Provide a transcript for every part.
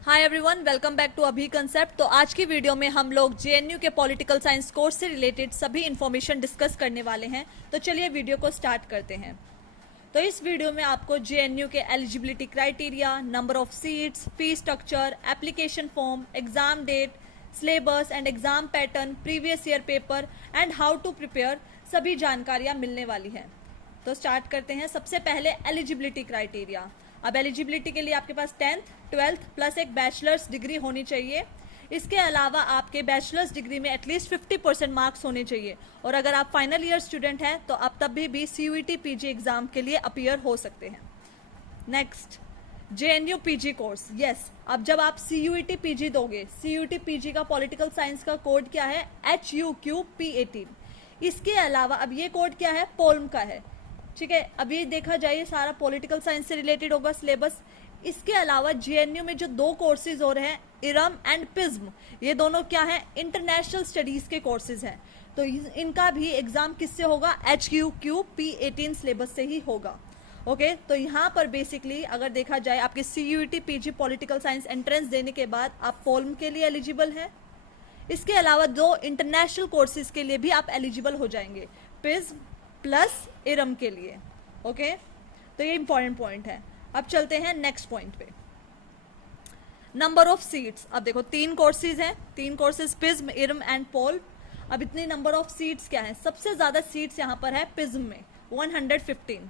Hi everyone, welcome back to Abhi Concept. तो आज की वीडियो में हम लोग जेएनयू के पॉलिटिकल साइंस कोर्स से रिलेटेड सभी इन्फॉर्मेशन डिस्कस करने वाले हैं। तो चलिए वीडियो को स्टार्ट करते हैं। तो इस वीडियो में आपको जेएनयू के eligibility criteria, number of seats, fee structure, application form, exam date, syllabus and exam pattern, previous year paper and how to prepare सभी जानकारियां मिलने वाली हैं। तो स्टार्ट करते हैं। सबसे पहले एलिजिबिलिटी क्राइटेरिया। अब एलिजिबिलिटी के लिए आपके पास 10th, 12th प्लस एक बैचलर्स डिग्री होनी चाहिए। इसके अलावा आपके बैचलर्स डिग्री में एटलीस्ट 50% मार्क्स होने चाहिए। और अगर आप फाइनल ईयर स्टूडेंट हैं तो आप तब भी CUET PG एग्जाम के लिए अपीयर हो सकते हैं। Next, JNU PG course. Yes, अब जब आप CUET PG दोगे, CUET PG का पॉलिटिकल साइंस का कोड क्या है? HUQP18। इसके अलावा अब ये कोड क्या है? पोल्म का है। ठीक है, अब ये देखा जाए सारा पॉलिटिकल साइंस से रिलेटेड होगा सिलेबस। इसके अलावा जेएनयू में जो दो कोर्सेज हो रहे हैं, इरम एंड पिज्म, ये दोनों क्या है? इंटरनेशनल स्टडीज के कोर्सेज हैं। तो इनका भी एग्जाम किससे होगा? HUQP18 सिलेबस से ही होगा। ओके, तो यहाँ पर बेसिकली अगर देखा जाए आपके CUET PG political science entrance देने के बाद आप पोल्म के लिए एलिजिबल है। इसके अलावा दो इंटरनेशनल कोर्सेज के लिए भी आप एलिजिबल हो जाएंगे, पिज्म प्लस इरम के लिए। ओके, तो ये इंपॉर्टेंट पॉइंट है। अब चलते हैं नेक्स्ट पॉइंट पे, नंबर ऑफ सीट्स। अब देखो तीन कोर्सेज हैं, तीन कोर्सेज पिज्म, इरम एंड पोल। अब इतनी नंबर ऑफ सीट्स क्या है? सबसे ज्यादा सीट्स यहाँ पर है पिज्म में 115।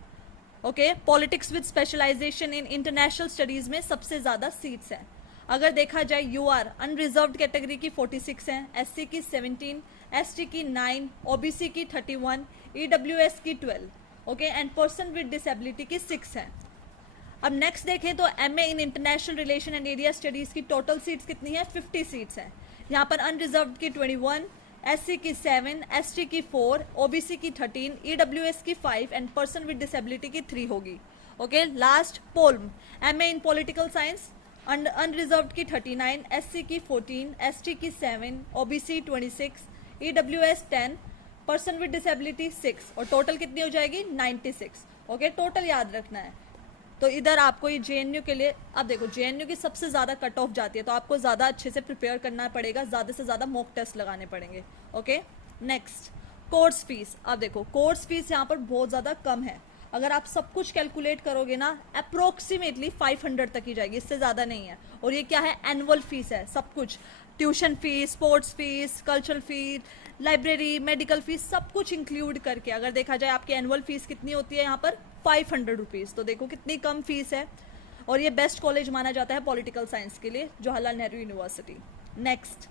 Okay, politics with specialisation in international studies में सबसे ज्यादा सीट्स हैं। अगर देखा जाए UR अनरिजर्व्ड कैटेगरी की 46 हैं, SC की 17, ST की 9, OBC की 31, EWS की 12, okay, and person with disability की 6 हैं। अब नेक्स्ट देखें तो MA in international relation and area studies की टोटल सीट्स कितनी है? 50 सीट्स हैं। यहाँ पर अनरिजर्व्ड की 21, SC की 7, ST की 4, OBC की 13, EWS की 5 एंड पर्सन विद डिसेबिलिटी की 3 होगी। ओके, लास्ट पोल्म, MA in political science unreserved की 39, SC की 14, ST की 7, OBC 26, EWS 10, person with disability 6 और टोटल कितनी हो जाएगी? 96। ओके, टोटल याद रखना है। तो इधर आपको ये जेएनयू के लिए, अब देखो जेएनयू की सबसे ज्यादा कट ऑफ जाती है, तो आपको ज्यादा अच्छे से प्रिपेयर करना पड़ेगा, ज्यादा से ज्यादा मॉक टेस्ट लगाने पड़ेंगे। Okay, next, course fees. अब देखो कोर्स फीस यहाँ पर बहुत ज्यादा कम है। अगर आप सब कुछ कैलकुलेट करोगे ना, अप्रोक्सीमेटली 500 तक ही जाएगी, इससे ज्यादा नहीं है। और ये क्या है? एनुअल फीस है, सब कुछ, tuition fees, sports fees, cultural fees, library, medical fees, सब कुछ इंक्लूड करके अगर देखा जाए आपकी एनुअल फीस कितनी होती है यहाँ पर? 500 रुपीज। तो देखो कितनी कम फीस है। और ये बेस्ट कॉलेज माना जाता है पॉलिटिकल साइंस के लिए, Jawaharlal Nehru university. Next,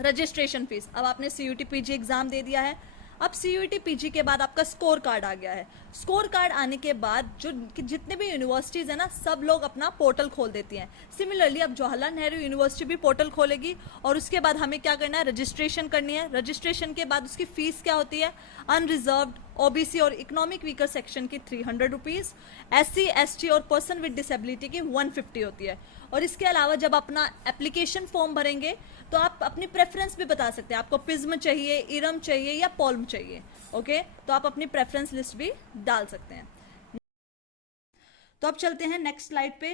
registration fees. अब आपने CUET PG एग्जाम दे दिया है, अब CUET PG के बाद आपका स्कोर कार्ड आ गया है। स्कोर कार्ड आने के बाद जो जितने भी यूनिवर्सिटीज है ना, सब लोग अपना पोर्टल खोल देती हैं। सिमिलरली अब जवाहरलाल नेहरू यूनिवर्सिटी भी पोर्टल खोलेगी और उसके बाद हमें क्या करना है? रजिस्ट्रेशन करनी है। रजिस्ट्रेशन के बाद उसकी फीस क्या होती है? अनरिजर्व्ड, OBC और इकोनॉमिक वीकर सेक्शन की 300 रुपीज, SC ST और पर्सन विद डिसेबिलिटी की 150 होती है। और इसके अलावा जब अपना एप्लीकेशन फॉर्म भरेंगे तो आप अपनी प्रेफरेंस भी बता सकते हैं, आपको पिज्म चाहिए, इरम चाहिए या पोल्म चाहिए। ओके, तो आप अपनी प्रेफरेंस लिस्ट भी डाल सकते हैं। तो अब चलते हैं नेक्स्ट स्लाइड पे।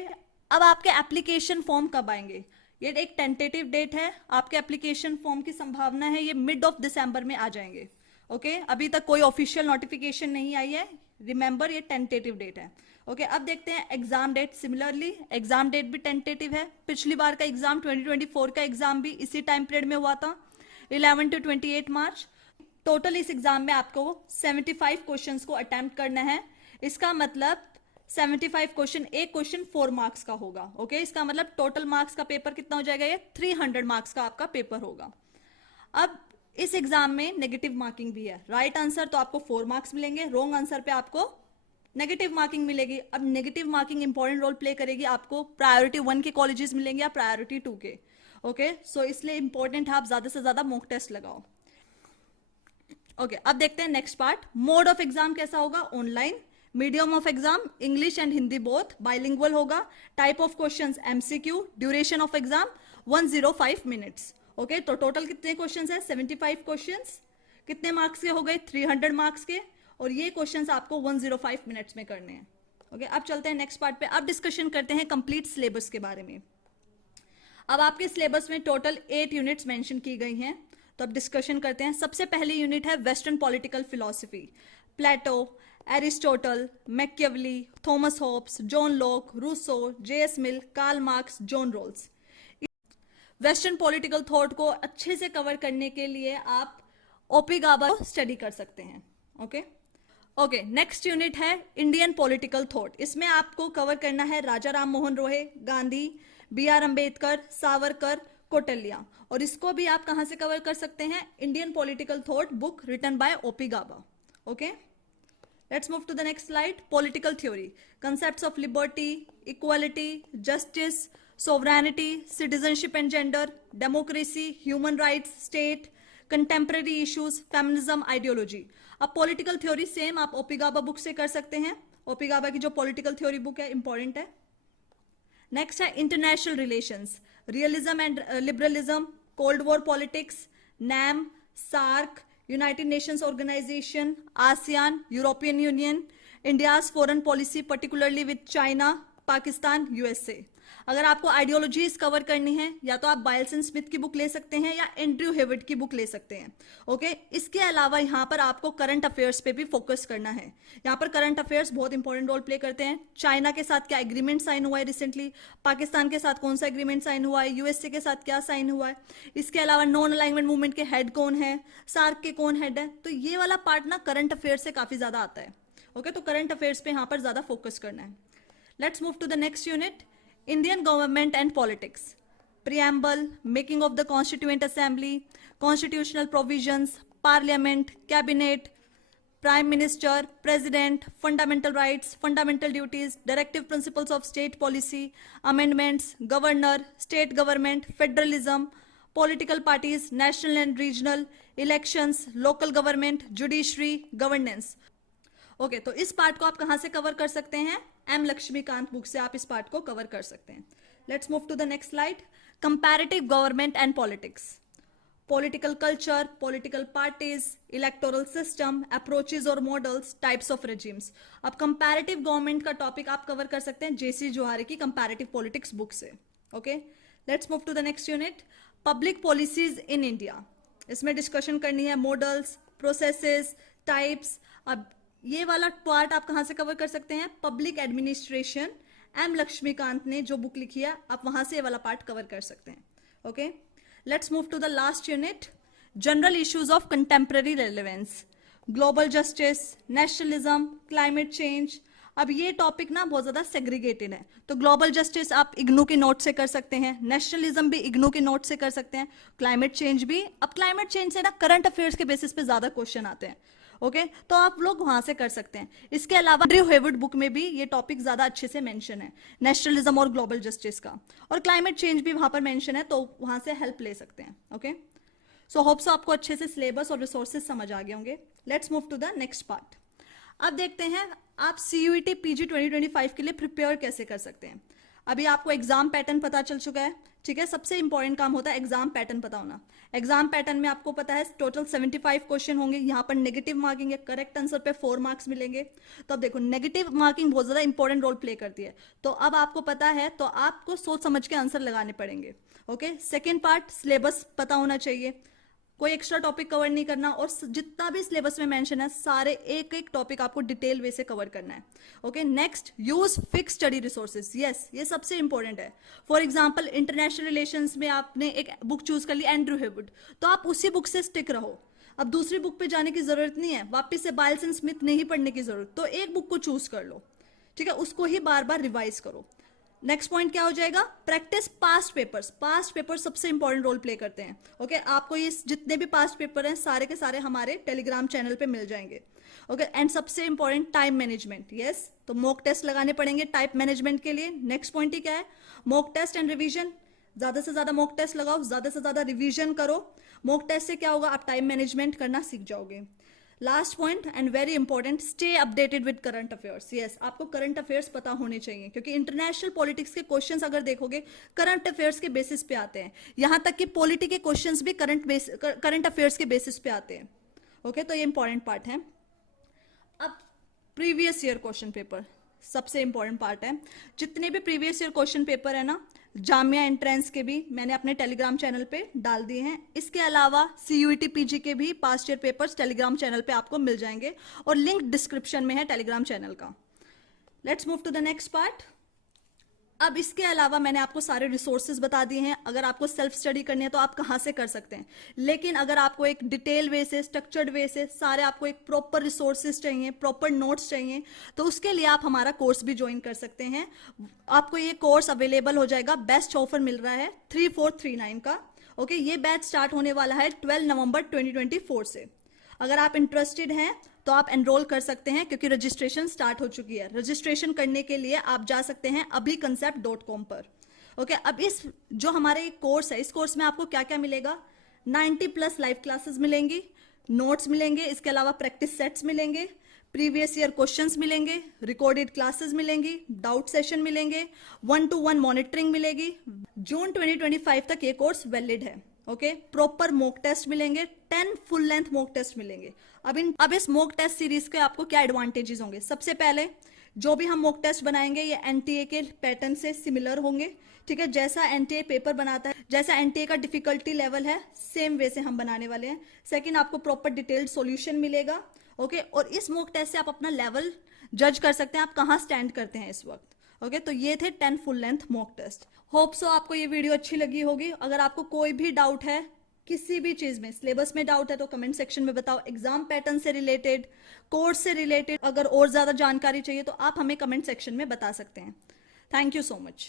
अब आपके एप्लीकेशन फॉर्म कब आएंगे? ये एक टेंटेटिव डेट है, आपके एप्लीकेशन फॉर्म की संभावना है ये मिड ऑफ दिसंबर में आ जाएंगे। ओके, अभी तक कोई ऑफिशियल नोटिफिकेशन नहीं आई है, रिमेंबर ये टेंटेटिव डेट है। ओके, अब देखते हैं exam date. Similarly exam date भी टेंटेटिव है। पिछली बार का एग्जाम 2024 का एग्जाम भी इसी टाइम पीरियड में हुआ था, 11 to 28 मार्च। टोटल इस एग्जाम में आपको 75 क्वेश्चंस को अटेम्प्ट करना है। इसका मतलब 75 क्वेश्चन, एक क्वेश्चन 4 मार्क्स का होगा। ओके, इसका मतलब टोटल मार्क्स का पेपर कितना हो जाएगा? ये 300 मार्क्स का आपका पेपर होगा। अब इस एग्जाम में नेगेटिव मार्किंग भी है। राइट आंसर तो आपको 4 मार्क्स मिलेंगे, रॉन्ग आंसर पे आपको नेगेटिव मार्किंग मिलेगी। अब negative marking important role play करेगी, आपको प्रायोरिटी 1 के कॉलेजेस मिलेंगे या प्रायोरिटी 2 के। ओके, सो इसलिए इंपॉर्टेंट है आप ज्यादा से ज्यादा मॉक टेस्ट लगाओ। ओके, अब देखते हैं next part. Mode of exam कैसा होगा? Online. Medium of exam English and Hindi both, bilingual होगा। Type of questions MCQ। Duration of exam 105 minutes. Okay, तो टोटल कितने क्वेश्चंस है? 75 क्वेश्चंस। कितने मार्क्स के हो गए? 300 मार्क्स के। और ये क्वेश्चंस आपको 105 मिनट्स में करने हैं। ओके, अब चलते हैं नेक्स्ट पार्ट पे। अब डिस्कशन करते हैं कंप्लीट सिलेबस के बारे में। अब आपके सिलेबस में टोटल 8 यूनिट्स मेंशन की गई हैं, तो अब डिस्कशन करते हैं। सबसे पहली यूनिट है western political philosophy, Plato, Aristotle, Machiavelli, Thomas Hobbes, John Locke, Rousseau, JS Mill, Karl Marx, John Rawls. Western political thought को अच्छे से कवर करने के लिए आप ओपिगावा को स्टडी कर सकते हैं। ओके, नेक्स्ट यूनिट है इंडियन पॉलिटिकल थॉट। इसमें आपको कवर करना है राजा राम मोहन रॉय, गांधी, बी आर अम्बेडकर, सावरकर, कौटिल्य। और इसको भी आप कहां से कवर कर सकते हैं? Indian political thought book written by ओपिगावा। Okay, let's move to the next slide. Political theory, concepts of liberty, equality, justice, sovereignty, citizenship and gender, democracy, human rights, state, contemporary issues, feminism, ideology। अब political theory same आप ओपिगावा book से कर सकते हैं। ओपिगावा की जो पॉलिटिकल थ्योरी बुक है इंपॉर्टेंट है। नेक्स्ट है international relations, realism and liberalism, cold war politics, NAM, SAARC, United Nations Organisation, ASEAN, European Union, India's foreign policy particularly with China, Pakistan, USA. अगर आपको आइडियोलॉजीज कवर करनी है या तो आप बायल्सन स्मिथ की बुक ले सकते हैं या एंड्रयू हेविट की बुक ले सकते हैं। ओके, इसके अलावा यहाँ पर आपको करंट अफेयर्स पे भी फोकस करना है। यहाँ पर करंट अफेयर्स बहुत इंपॉर्टेंट रोल प्ले करते हैं। चाइना के साथ क्या एग्रीमेंट साइन हुआ है रिसेंटली, पाकिस्तान के साथ कौन सा एग्रीमेंट साइन हुआ है, यूएसए के साथ क्या साइन हुआ है, इसके अलावा नॉन अलाइनमेंट मूवमेंट के हेड कौन है, सार्क के कौन हेड है। तो ये वाला पार्ट ना करंट अफेयर्स से काफी ज्यादा आता है। ओके, तो करंट अफेयर्स पे यहाँ पर ज्यादा फोकस करना है। Let's move to the next unit, Indian government and politics, preamble, making of the constituent assembly, constitutional provisions, parliament, cabinet, prime minister, president, fundamental rights, fundamental duties, directive principles of state policy, amendments, governor, state government, federalism, political parties, national and regional, elections, local government, judiciary, governance। Okay, तो इस part को आप कहां से cover कर सकते हैं? M Laxmikant book से आप इस पार्ट को कवर कर सकते हैं। Let's move to the next slide, comparative government and politics, political culture, political parties, electoral system, approaches और मॉडल्स, टाइप्स ऑफ रेजिम्स। अब कंपैरेटिव गवर्नमेंट का टॉपिक आप कवर कर सकते हैं जेसी जोहारी की कंपैरेटिव पॉलिटिक्स बुक से। Okay, let's move to the next unit, public policies in India. इसमें डिस्कशन करनी है मॉडल्स, प्रोसेसेस, टाइप्स। अब ये वाला पार्ट आप कहां से कवर कर सकते हैं? पब्लिक एडमिनिस्ट्रेशन, एम लक्ष्मीकांत ने जो बुक लिखी है आप वहां से ये वाला पार्ट कवर कर सकते हैं। Okay, let's move to the last unit, general issues of contemporary relevance, global justice, nationalism, climate change. अब ये टॉपिक ना बहुत ज्यादा सेग्रीगेटेड है, तो ग्लोबल जस्टिस आप इग्नू के नोट से कर सकते हैं, नेशनलिज्म भी इग्नू के नोट से कर सकते हैं, क्लाइमेट चेंज भी। अब क्लाइमेट चेंज से ना करंट अफेयर्स के बेसिस पे ज्यादा क्वेश्चन आते हैं। ओके, तो आप लोग वहां से कर सकते हैं। इसके अलावा एंड्रयू हेविट बुक में भी ये टॉपिक ज्यादा अच्छे से मेंशन है, नेशनलिज्म और ग्लोबल जस्टिस का, और क्लाइमेट चेंज भी वहां पर मेंशन है, तो वहां से हेल्प ले सकते हैं। ओके, सो होप सो आपको अच्छे से सिलेबस और रिसोर्सेज समझ आ गए होंगे। Let's move to the next part. अब देखते हैं आप सीयूईटी पीजी 2025 के लिए प्रिपेयर कैसे कर सकते हैं। अभी आपको एग्जाम पैटर्न पता चल चुका है, ठीक है। सबसे इंपॉर्टेंट काम होता है एग्जाम पैटर्न पता होना। एग्जाम पैटर्न में आपको पता है टोटल 75 क्वेश्चन होंगे, यहाँ पर नेगेटिव मार्किंग है, करेक्ट आंसर पे 4 मार्क्स मिलेंगे। तो अब देखो नेगेटिव मार्किंग बहुत ज्यादा इंपॉर्टेंट रोल प्ले करती है, तो अब आपको पता है तो आपको सोच समझ के आंसर लगाने पड़ेंगे। ओके, सेकेंड पार्ट, सिलेबस पता होना चाहिए, कोई एक्स्ट्रा टॉपिक कवर नहीं करना, और जितना भी सिलेबस में मेंशन है सारे एक एक टॉपिक आपको डिटेल वे से कवर करना है। Okay, next, use fix study resources. Yes, ये सबसे इंपॉर्टेंट है। फॉर एग्जांपल इंटरनेशनल रिलेशंस में आपने एक बुक चूज कर ली एंड्रयू हेविट, तो आप उसी बुक से स्टिक रहो। अब दूसरी बुक पे जाने की जरूरत नहीं है, वापिस से बायल्सन स्मिथ नहीं पढ़ने की जरूरत, तो एक बुक को चूज कर लो, ठीक है, उसको ही बार बार रिवाइज करो। नेक्स्ट पॉइंट क्या हो जाएगा? Practice past papers. Past paper सबसे इंपॉर्टेंट रोल प्ले करते हैं। ओके, आपको ये जितने भी पास्ट पेपर हैं सारे के सारे हमारे टेलीग्राम चैनल पे मिल जाएंगे। ओके, एंड सबसे इंपॉर्टेंट टाइम मैनेजमेंट। यस, तो मॉक टेस्ट लगाने पड़ेंगे टाइम मैनेजमेंट के लिए। नेक्स्ट पॉइंट ही क्या है? Mock test and revision. ज्यादा से ज्यादा मॉक टेस्ट लगाओ, ज्यादा से ज्यादा रिवीजन करो। मॉक टेस्ट से क्या होगा? आप टाइम मैनेजमेंट करना सीख जाओगे। Last point and very important, stay updated with current affairs. Yes, आपको करंट अफेयर्स पता होने चाहिए, क्योंकि इंटरनेशनल पॉलिटिक्स के क्वेश्चंस अगर देखोगे करंट अफेयर्स के बेसिस पे आते हैं, यहां तक कि पॉलिटी के क्वेश्चंस भी करंट अफेयर्स के बेसिस पे आते हैं। ओके, तो ये इंपॉर्टेंट पार्ट है। अब प्रीवियस ईयर क्वेश्चन पेपर सबसे इंपॉर्टेंट पार्ट है। जितने भी प्रीवियस ईयर क्वेश्चन पेपर है ना, जामिया एंट्रेंस के भी मैंने अपने टेलीग्राम चैनल पे डाल दिए हैं। इसके अलावा CUET PG के भी past year papers Telegram channel पे आपको मिल जाएंगे और लिंक डिस्क्रिप्शन में है टेलीग्राम चैनल का। Let's move to the next part. अब इसके अलावा मैंने आपको सारे रिसोर्सेज बता दिए हैं। अगर आपको सेल्फ स्टडी करनी है तो आप कहाँ से कर सकते हैं, लेकिन अगर आपको एक डिटेल वे से, स्ट्रक्चर्ड वे से सारे आपको एक प्रॉपर रिसोर्सेज चाहिए, प्रॉपर नोट्स चाहिए, तो उसके लिए आप हमारा कोर्स भी ज्वाइन कर सकते हैं। आपको ये कोर्स अवेलेबल हो जाएगा, बेस्ट ऑफर मिल रहा है 3439 का। ओके, ये बैच स्टार्ट होने वाला है 12 नवंबर 2024 से। अगर आप इंटरेस्टेड हैं तो आप एनरोल कर सकते हैं क्योंकि रजिस्ट्रेशन स्टार्ट हो चुकी है। रजिस्ट्रेशन करने के लिए आप जा सकते हैं abhiconcept.com पर। ओके, अब इस जो हमारे कोर्स है, इस कोर्स में आपको क्या क्या मिलेगा, 90+ लाइव क्लासेस मिलेंगी, नोट्स मिलेंगे, इसके अलावा प्रैक्टिस सेट्स मिलेंगे, प्रीवियस ईयर क्वेश्चंस मिलेंगे, रिकॉर्डेड क्लासेस मिलेंगी, डाउट सेशन मिलेंगे, 1-to-1 मॉनिटरिंग मिलेगी। जून 2025 तक ये कोर्स वैलिड है। ओके, प्रॉपर मॉक टेस्ट मिलेंगे, 10 फुल लेंथ मॉक टेस्ट मिलेंगे। अब इस मॉक टेस्ट सीरीज के आपको क्या एडवांटेजेस होंगे। सबसे पहले जो भी हम मॉक टेस्ट बनाएंगे ये NTA के पैटर्न से सिमिलर होंगे। ठीक है, जैसा NTA पेपर बनाता है, जैसा NTA का डिफिकल्टी लेवल है, सेम वे से हम बनाने वाले हैं। सेकंड, आपको प्रॉपर डिटेल्ड सॉल्यूशन मिलेगा। ओके, और इस मॉक टेस्ट से आप अपना लेवल जज कर सकते हैं, आप कहाँ स्टैंड करते हैं इस वक्त। ओके, तो ये थे 10 full length mock test. Hope so आपको ये वीडियो अच्छी लगी होगी। अगर आपको कोई भी डाउट है किसी भी चीज में, सिलेबस में डाउट है तो कमेंट सेक्शन में बताओ। एग्जाम पैटर्न से रिलेटेड, कोर्स से रिलेटेड अगर और ज्यादा जानकारी चाहिए तो आप हमें कमेंट सेक्शन में बता सकते हैं। Thank you so much.